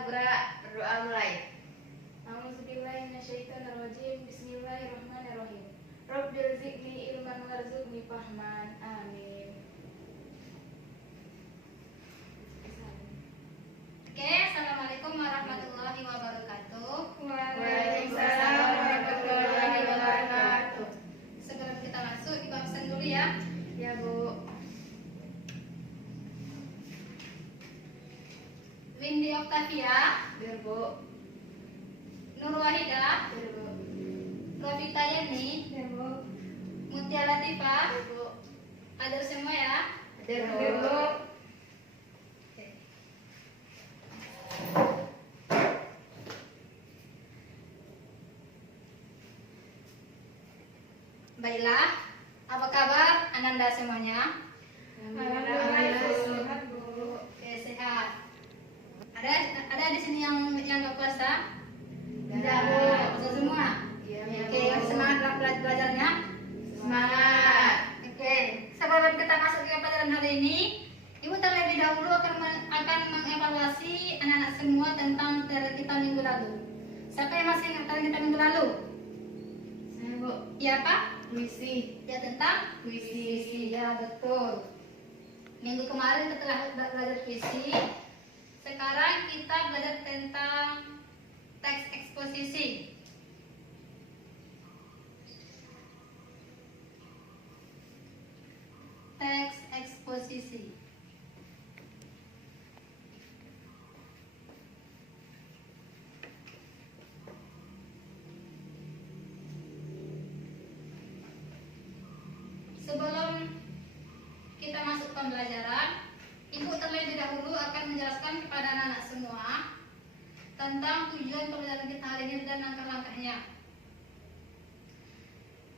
Berdoa mulai. A'udzubillahiminasyaitonirrajim. Bismillahirrahmanirrahim. Rabbil zidni ilman warzuqni fahman. Amin. Oke, assalamualaikum warahmatullahi wabarakatuh. Waalaikumsalam warahmatullahi wabarakatuh. Sebelum kita masuk, Ibu absen dulu ya. Ya, Bu. Windy Octavia, Biar, Bu. Nur Wahida, Biar, Bu. Rofita Yani, Biar, Bu. Mutia Latifah. Biar, Bu. Hadir semua ya. Biar, Bu. Oke. Baiklah, apa kabar Ananda semuanya? Alhamdulillah, Bu. Oke, sehat. Ada di sini yang nggak puasa? Tidak, Bu. Puasa semua. Iya, Oke, Bu. semangat belajarnya. Semangat. Oke, sebelum kita masuk ke pelajaran hari ini, Ibu terlebih dahulu akan mengevaluasi anak-anak semua tentang materi kita minggu lalu. Siapa yang masih ingat materi kita minggu lalu? Saya, Bu. Iya apa? Puisi. Ya tentang Puisi. Ya betul. Minggu kemarin kita telah belajar puisi. Sekarang kita belajar tentang teks eksposisi. Teks eksposisi. Sebelum kita masuk pembelajaran, Ibu terlebih dahulu akan menjelaskan kepada anak-anak semua tentang tujuan pembelajaran kita hari ini dan langkah-langkahnya.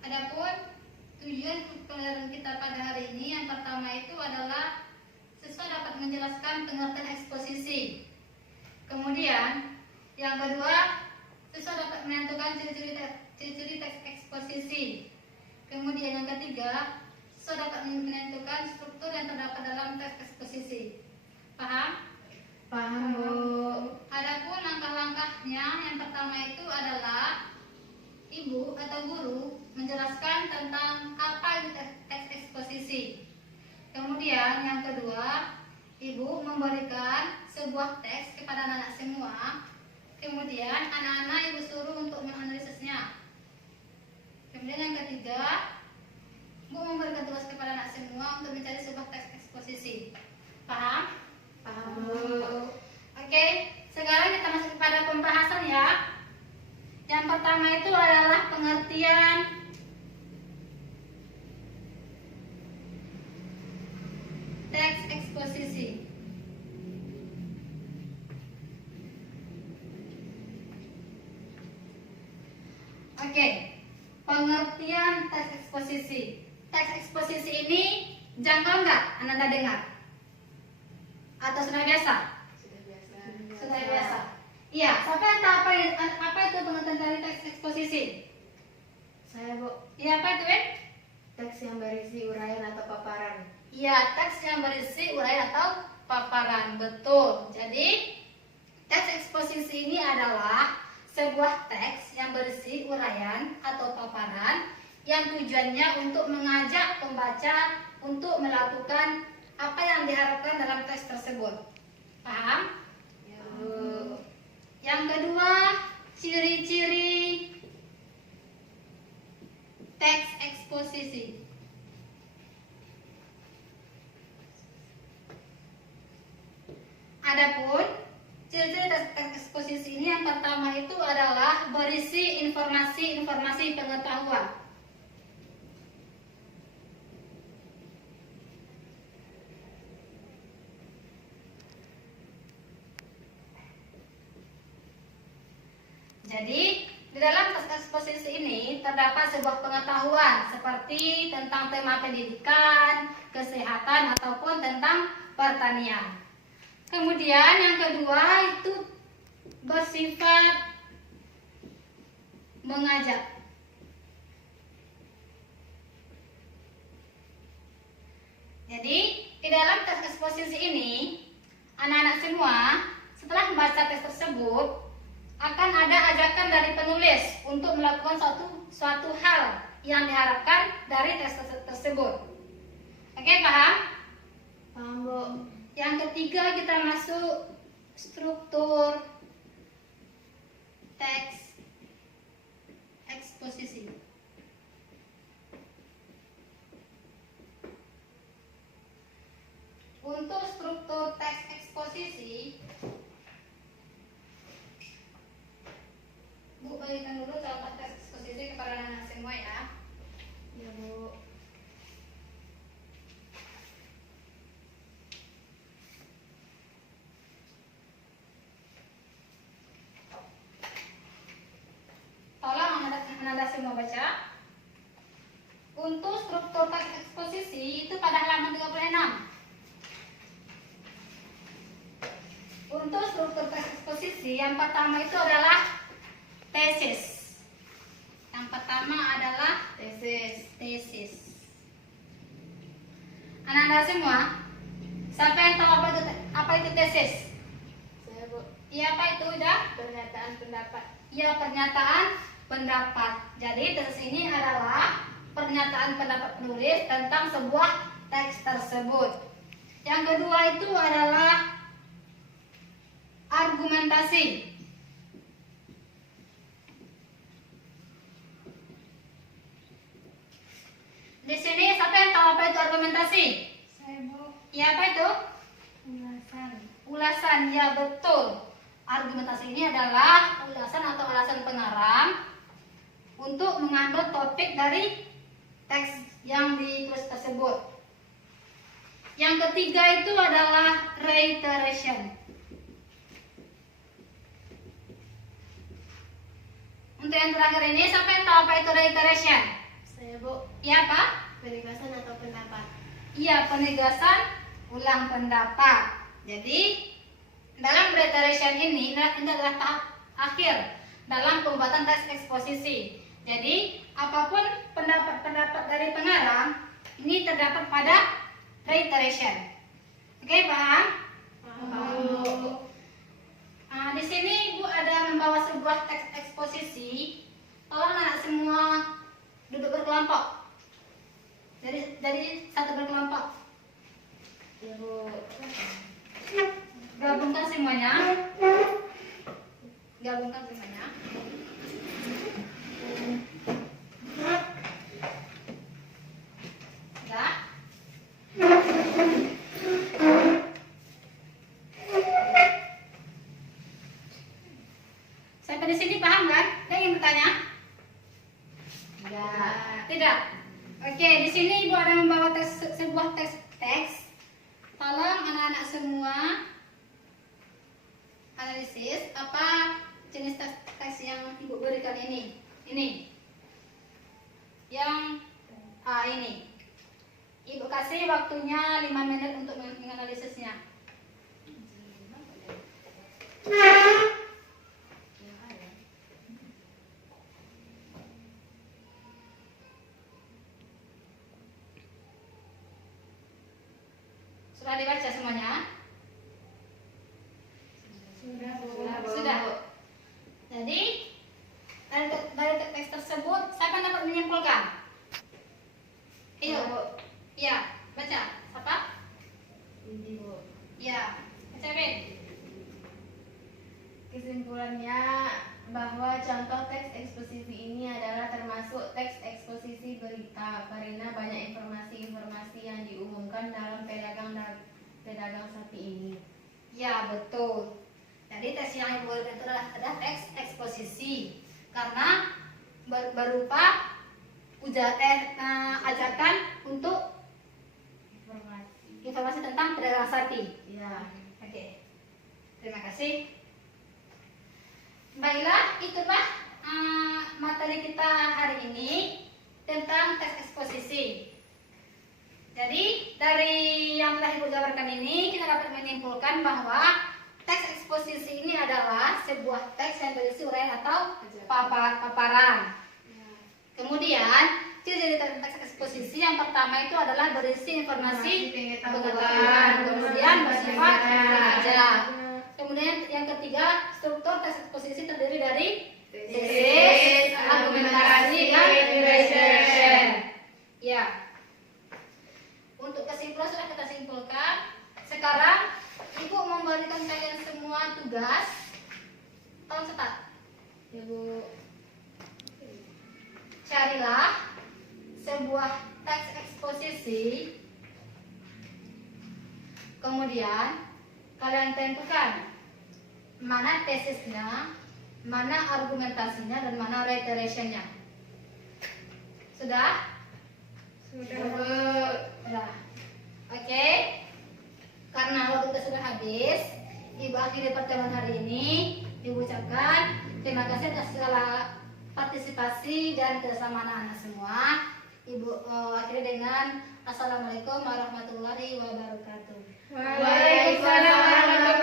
Adapun tujuan pembelajaran kita pada hari ini yang pertama itu adalah siswa dapat menjelaskan pengertian eksposisi. Kemudian yang kedua, siswa dapat menentukan ciri-ciri teks eksposisi. Kemudian yang ketiga, siswa dapat menentukan struktur yang terdapat dalam teks eksposisi. Paham? Paham, Bu. Adapun langkah-langkahnya, yang pertama itu adalah ibu atau guru menjelaskan tentang apa itu teks eksposisi. Kemudian yang kedua, ibu memberikan sebuah teks kepada anak-anak semua. Kemudian anak-anak ibu suruh untuk menganalisisnya. Kemudian yang ketiga, Bu memberikan tugas kepada anak semua untuk mencari sebuah teks eksposisi. Paham? Paham, Bu. Oke, sekarang kita masuk kepada pembahasan ya. Yang pertama itu adalah pengertian teks eksposisi. Oke, pengertian teks eksposisi. Teks eksposisi ini janggal nggak Anda dengar? Atau sudah biasa? Sudah biasa. Sudah biasa. Iya, siapa yang tahu apa itu pengertian dari teks eksposisi? Saya, Bu. Iya, apa itu, Ben? Teks yang berisi uraian atau paparan. Iya, teks yang berisi uraian atau paparan. Betul. Jadi, teks eksposisi ini adalah sebuah teks yang berisi uraian atau paparan yang tujuannya untuk mengajak pembaca untuk melakukan apa yang diharapkan dalam teks tersebut. Paham? Ya, Bu. Yang kedua, ciri-ciri teks eksposisi. Adapun ciri-ciri teks eksposisi ini yang pertama itu adalah berisi informasi pengetahuan. Jadi, di dalam teks eksposisi ini terdapat sebuah pengetahuan seperti tentang tema pendidikan, kesehatan, ataupun tentang pertanian. Kemudian yang kedua itu bersifat mengajak. Jadi, di dalam teks eksposisi ini, anak-anak semua setelah membaca teks tersebut akan ada ajakan dari penulis untuk melakukan suatu hal yang diharapkan dari teks tersebut. Oke, paham? Paham, Bu. Yang ketiga kita masuk struktur teks eksposisi. Untuk struktur teks eksposisi, Bu bagikan dulu contoh teks eksposisi kepada anak semua ya. Ya, Bu. Tolong anda semua baca. Untuk struktur teks eksposisi itu pada halaman 36. Untuk struktur teks eksposisi yang pertama itu adalah tesis. Yang pertama adalah tesis. Anak-anak semua, siapa yang tahu apa itu tesis? Saya, Bu. Iya, apa itu udah? Pernyataan pendapat. Ya, pernyataan pendapat. Jadi tesis ini adalah pernyataan pendapat penulis tentang sebuah teks tersebut. Yang kedua itu adalah argumentasi. Di sini siapa yang tahu apa itu argumentasi? Saya, Bu. Ya, apa itu? Ulasan. Ulasan, ya betul. Argumentasi ini adalah ulasan atau alasan pengarang untuk mengambil topik dari teks yang ditulis tersebut. Yang ketiga itu adalah reiteration. Untuk yang terakhir ini, siapa yang tahu apa itu reiteration? Saya, Bu. Ya, apa? Penegasan atau pendapat. Iya, penegasan ulang pendapat. Jadi, dalam reiteration ini adalah tahap akhir dalam pembuatan teks eksposisi. Jadi, apapun pendapat-pendapat dari pengarang ini terdapat pada reiteration. Oke, paham? Paham, Bu. Nah, di sini Ibu ada membawa sebuah teks eksposisi. Tolong anak semua duduk berkelompok. Jadi satu berkelompok. Ya, Bu. Gabungkan semuanya. Gabungkan semuanya. Sudah? Sampai di sini paham kan? Ada yang bertanya? Enggak. Tidak. Oke, di sini Ibu ada membawa sebuah teks. Tolong anak-anak semua analisis apa jenis teks yang Ibu berikan ini. Ini. Yang ini. Ibu kasih waktunya 5 menit untuk menganalisisnya. Sudah dibaca semuanya? Sudah, Bu. Bu. Sudah. Jadi dari teks tersebut siapa yang dapat menyimpulkan? Ayo, Bu. iya, baca. Siapa? Ini, Bu. Iya, baca Ben. Kesimpulannya bahwa contoh teks eksposisi ini adalah termasuk teks eksposisi berita karena banyak informasi-informasi yang diumumkan dalam pedagang sapi ini. Ya, betul. Jadi teks yang Ibu berikan itu adalah teks eksposisi karena berupa ajakan untuk informasi tentang pedagang sapi. Ya. Oke, terima kasih. Baiklah, itulah materi kita hari ini tentang teks eksposisi. Jadi dari yang telah Ibu jabarkan ini kita dapat menyimpulkan bahwa teks eksposisi ini adalah sebuah teks yang berisi uraian atau paparan. Kemudian ciri-ciri teks eksposisi yang pertama itu adalah berisi informasi pengetahuan, kemudian bersifat mengajak. Kemudian yang ketiga, struktur teks eksposisi terdiri dari tesis, argumentasi, dan research. Ya. Untuk kesimpulan sudah kita simpulkan. Sekarang Ibu memberikan kalian semua tugas. Tolong cetak. Ibu carilah sebuah teks eksposisi. Kemudian kalian tentukan mana tesisnya, mana argumentasinya, dan mana reiterationnya. Sudah? Sudah. Oke. Karena waktu kita sudah habis, Ibu akhiri pertemuan hari ini. Ibu ucapkan terima kasih atas segala partisipasi dan kebersamaan anak semua. Ibu akhiri dengan Assalamualaikum warahmatullahi wabarakatuh. Waalaikumsalam warahmatullahi